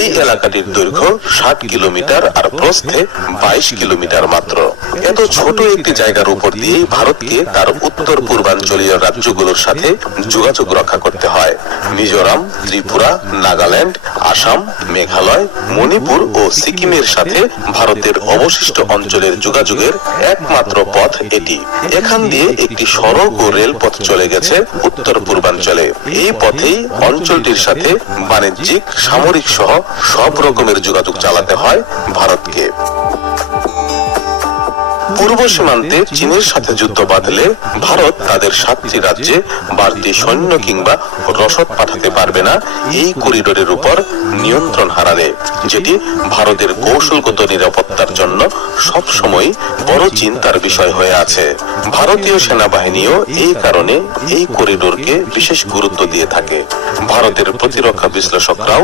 এই এলাকাটির দৈর্ঘ্য 60 কিলোমিটার আর প্রস্থে 22 কিলোমিটার মাত্র। এত ছোট একটি জায়গার উপর দিয়ে ভারতকে তার উত্তর পূর্বাঞ্চলীয় রাজ্যগুলোর সাথে যোগাযোগ রক্ষা করতে হয়। মিজোরাম, ত্রিপুরা, নাগাল্যান্ড, আসাম, মেঘালয়, মণিপুর ও সিকিমের সাথে ভারতের অবশিষ্ট অঞ্চলের যোগাযোগের একমাত্র পথ এটি। এখান দিয়ে একটি সড়ক ও রেলপথ চলে গেছে উত্তর পূর্বাঞ্চলে। এই পথেই অঞ্চলটির সাথে বাণিজ্যিক, সামরিক সহ সব রকমের যোগাযোগ চালাতে হয় ভারতকে। পূর্ব সীমান্তে চীনের সাথে যুদ্ধ বাঁধলে ভারত তাদের 7টি রাজ্যে বাড়তি সৈন্য কিংবা রসদ পাঠাতে পারবে না এই করিডোরের উপর নিয়ন্ত্রণ হারালে, যেটি ভারতের কৌশলগত নিরাপত্তার জন্য সব সময় বড় চিন্তার বিষয় হয়ে আছে। ভারতীয় সেনাবাহিনীও এই কারণে এই করিডোরকে বিশেষ গুরুত্ব দিয়ে থাকে। ভারতের প্রতিরক্ষা বিশ্লেষকরাও